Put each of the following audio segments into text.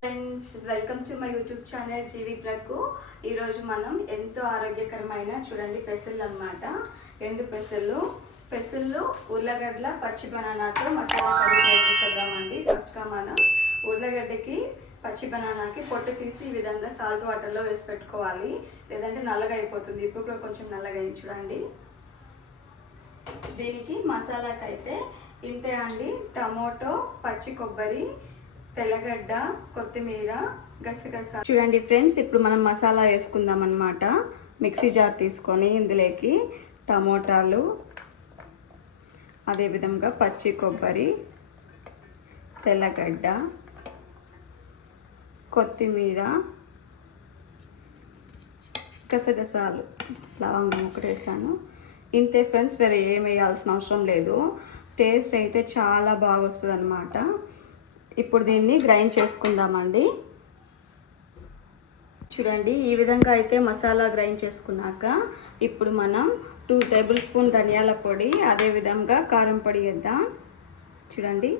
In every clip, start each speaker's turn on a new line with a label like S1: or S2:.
S1: Friends welcome to my YouTube channel జీవి ప్రకు ఈరోజు మనం ఎంతో ఆరోగ్యకరమైన చూడండి పెసళ్ళు అన్నమాట. ఎండు పెసల్లు పెసళ్ళు ఉర్లగడ్డల పచ్చి బనానాతో మసాలా కర్రీ ట్రై చేసేద్దామండి. ఫస్ట్గా మనం ఉర్లగడ్డకి పచ్చి బనానాకి పొట్టు తీసి ఈ విధంగా సాల్ట్ వాటర్లో వేసి పెట్టుకోవాలి. లేదంటే నల్లగా అయిపోతుంది. ఇప్పుడు కూడా కొంచెం నల్లగా చూడండి. దీనికి మసాలాకైతే అయితే ఇంతే అండి. టమోటో పచ్చి కొబ్బరి తెల్లగడ్డ కొత్తిమీర గసగస. చూడండి ఫ్రెండ్స్ ఇప్పుడు మనం మసాలా వేసుకుందాం అనమాట మిక్సీ జార్ తీసుకొని ఇందులోకి టమోటాలు అదేవిధంగా పచ్చి కొబ్బరి తెల్లగడ్డ కొత్తిమీర గసగసాలు. లవంగం ఒకటేసాను ఇంతే ఫ్రెండ్స్ వేరే ఏం వేయాల్సిన అవసరం లేదు. టేస్ట్ అయితే చాలా బాగా వస్తుంది అనమాట ఇప్పుడు దీన్ని గ్రైండ్ చేసుకుందామండి. చూడండి ఈ విధంగా అయితే మసాలా గ్రైండ్ చేసుకున్నాక ఇప్పుడు మనం టూ టేబుల్ స్పూన్ ధనియాల పొడి అదేవిధంగా కారం పొడి వేద్దాం. చూడండి.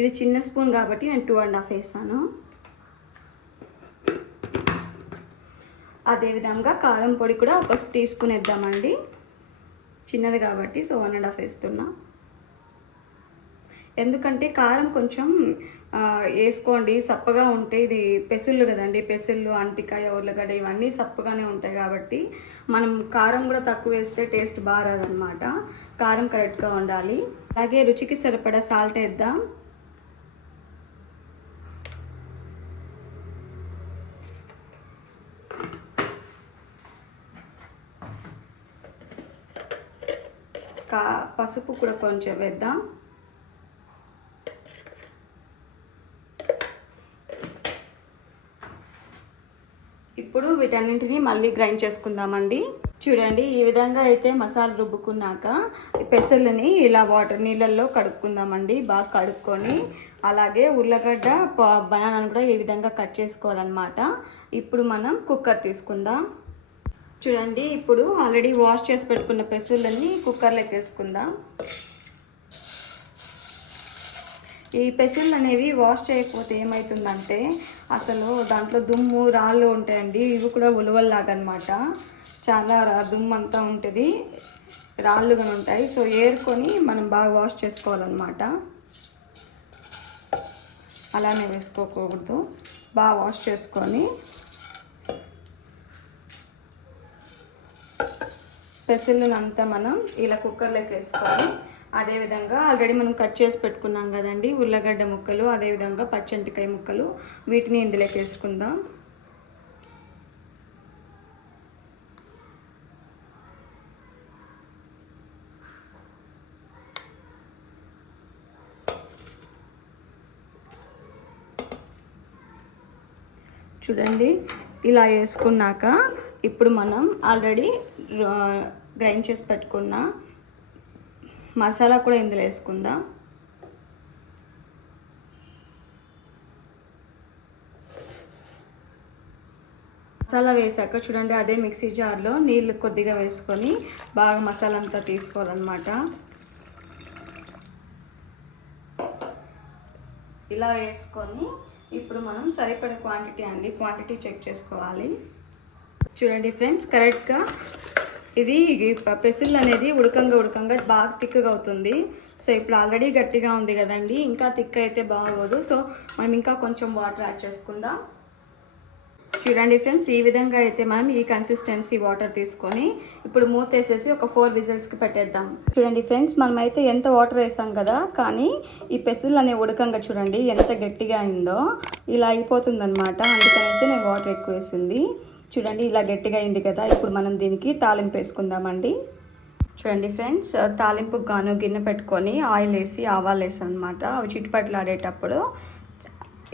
S1: ఇది చిన్న స్పూన్ కాబట్టి నేను టూ అండ్ హాఫ్ వేసాను అదేవిధంగా కారం పొడి కూడా ఒక టీ స్పూన్ వేద్దామండి. చిన్నది కాబట్టి సో వన్ అండ్ హాఫ్ వేస్తున్నా. ఎందుకంటే కారం కొంచెం వేసుకోండి సప్పగా ఉంటే ఇది పెసుళ్ళు కదండి పెసుళ్ళు అంటికాయ ఉర్లగడ్డ ఇవన్నీ సప్పగానే ఉంటాయి కాబట్టి మనం కారం కూడా తక్కువ వేస్తే టేస్ట్ బాగా రాదనమాట కారం కరెక్ట్గా ఉండాలి. అలాగే రుచికి సరిపడా సాల్ట్ వేద్దాం. కా పసుపు కూడా కొంచెం వేద్దాం. ఇప్పుడు వీటన్నింటినీ మళ్ళీ గ్రైండ్ చేసుకుందామండి. చూడండి ఈ విధంగా అయితే మసాలా రుబ్బుకున్నాక పెసర్లని ఇలా వాటర్ నీళ్ళల్లో కడుక్కుందామండి. బాగా కడుక్కొని అలాగే ఉల్లగడ్డ బనానాను కూడా ఈ విధంగా కట్ చేసుకోవాలన్నమాట. ఇప్పుడు మనం కుక్కర్ తీసుకుందాం. చూడండి ఇప్పుడు ఆల్రెడీ వాష్ చేసి పెట్టుకున్న పెసర్లన్నీ కుక్కర్లోకి వేసుకుందాం. ఈ పెసర్లు అనేవి వాష్ చేయకపోతే ఏమవుతుందంటే అసలు దాంట్లో దుమ్ము రాళ్ళు ఉంటాయండి. ఇవి కూడా ఉలవల్లాగా అనమాట చాలా రా- దుమ్ము అంతా ఉంటుంది. రాళ్ళుగా ఉంటాయి. సో ఏరుకొని మనం బాగా వాష్ చేసుకోవాలన్నమాట. అలానే వేసుకోకూడదు. బాగా వాష్ చేసుకొని పెసలను అంతా మనం ఇలా కుక్కర్లోకి వేసుకోవాలి. అదేవిధంగా ఆల్రెడీ మనం కట్ చేసి పెట్టుకున్నాం కదండి ఉల్లగడ్డ ముక్కలు అదేవిధంగా పచ్చంటికాయ ముక్కలు వీటిని ఇందులోకి వేసుకుందాం. చూడండి ఇలా వేసుకున్నాక ఇప్పుడు మనం ఆల్రెడీ గ్రైండ్ చేసి పెట్టుకున్న మసాలా కూడా ఇందులో వేసుకుందాం. మసాలా వేసాక చూడండి అదే మిక్సీ జార్లో నీళ్ళు కొద్దిగా వేసుకొని బాగా మసాలా అంతా తీసుకోవాలన్నమాట. ఇలా వేసుకొని ఇప్పుడు మనం సరిపడే క్వాంటిటీ అండి క్వాంటిటీ చెక్ చేసుకోవాలి. చూడండి ఫ్రెండ్స్ కరెక్ట్గా ఇది పెసిల్ పెసులు అనేది ఉడకంగా ఉడకంగా బాగా తిక్కగా అవుతుంది. సో ఇప్పుడు ఆల్రెడీ గట్టిగా ఉంది కదండి. ఇంకా తిక్క అయితే బాగోదు. సో మనం ఇంకా కొంచెం వాటర్ యాడ్ చేసుకుందాం. చూడండి ఫ్రెండ్స్ ఈ విధంగా అయితే మనం ఈ కన్సిస్టెన్సీ వాటర్ తీసుకొని ఇప్పుడు మూత వేసేసి ఒక ఫోర్ విజిల్స్కి పెట్టేద్దాం. చూడండి ఫ్రెండ్స్ మనమైతే ఎంత వాటర్ వేసాం కదా కానీ ఈ పెసులు అనే ఉడకంగా చూడండి ఎంత గట్టిగా అయిందో ఇలా అయిపోతుంది అనమాట అందుకనేసి నేను వాటర్ ఎక్కువ వేసింది. చూడండి ఇలా గట్టిగా అయింది కదా. ఇప్పుడు మనం దీనికి తాలింపు వేసుకుందామండి. చూడండి ఫ్రెండ్స్ తాలింపుకు గాను గిన్నె పెట్టుకొని ఆయిల్ వేసి ఆవాలు వేసాను అనమాట అవి చిట్టుపట్లు ఆడేటప్పుడు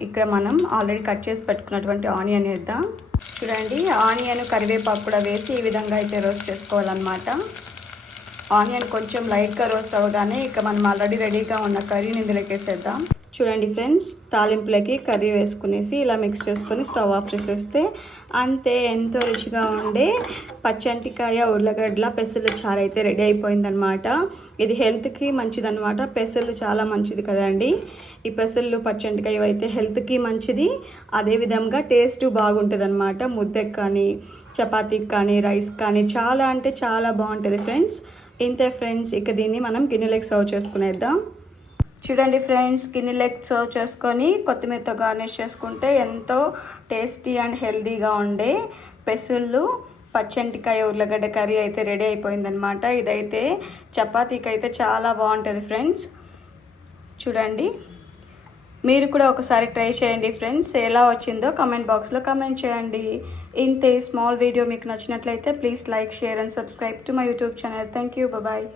S1: ఇక్కడ మనం ఆల్రెడీ కట్ చేసి పెట్టుకున్నటువంటి ఆనియన్ వేద్దాం. చూడండి ఆనియన్ కరివేపాకు కూడా వేసి ఈ విధంగా అయితే రోస్ట్ చేసుకోవాలన్నమాట. ఆనియన్ కొంచెం లైట్గా రోస్ట్ అవ్వగానే ఇక మనం ఆల్రెడీ రెడీగా ఉన్న కర్రీని ఇందులోకి వేసేద్దాం. చూడండి ఫ్రెండ్స్ తాలింపులకి కర్రీ వేసుకునేసి ఇలా మిక్స్ చేసుకొని స్టవ్ ఆఫ్ చేసేస్తే అంతే ఎంతో రుచిగా ఉండే పచ్చంటికాయ ఉర్లగడ్డల పెసలు చారు అయితే రెడీ అయిపోయిందనమాట ఇది హెల్త్కి మంచిదనమాట పెసలు చాలా మంచిది కదండి. ఈ పెసలు పచ్చంటికాయ అయితే హెల్త్కి మంచిది. అదేవిధంగా టేస్ట్ బాగుంటుంది అనమాట ముద్దకి కానీ చపాతీకి కానీ రైస్ కానీ చాలా అంటే చాలా బాగుంటుంది ఫ్రెండ్స్. ఇంతే ఫ్రెండ్స్ ఇక దీన్ని మనం గిన్నెలోకి సర్వ్ చేసుకునేద్దాం. చూడండి ఫ్రెండ్స్ గిన్నె లెగ్ సర్వ్ చేసుకొని కొత్తిమీరతో గార్నిష్ చేసుకుంటే ఎంతో టేస్టీ అండ్ హెల్దీగా ఉండే పెసుళ్ళు పచ్చంటికాయ ఉర్లగడ్డ కర్రీ అయితే రెడీ అయిపోయిందనమాట ఇదైతే చపాతీకి అయితే చాలా బాగుంటుంది ఫ్రెండ్స్. చూడండి మీరు కూడా ఒకసారి ట్రై చేయండి ఫ్రెండ్స్. ఎలా వచ్చిందో కమెంట్ బాక్స్లో కమెంట్ చేయండి. ఇంతే స్మాల్ వీడియో మీకు నచ్చినట్లయితే please like share and subscribe to my YouTube channel. Thank you bye.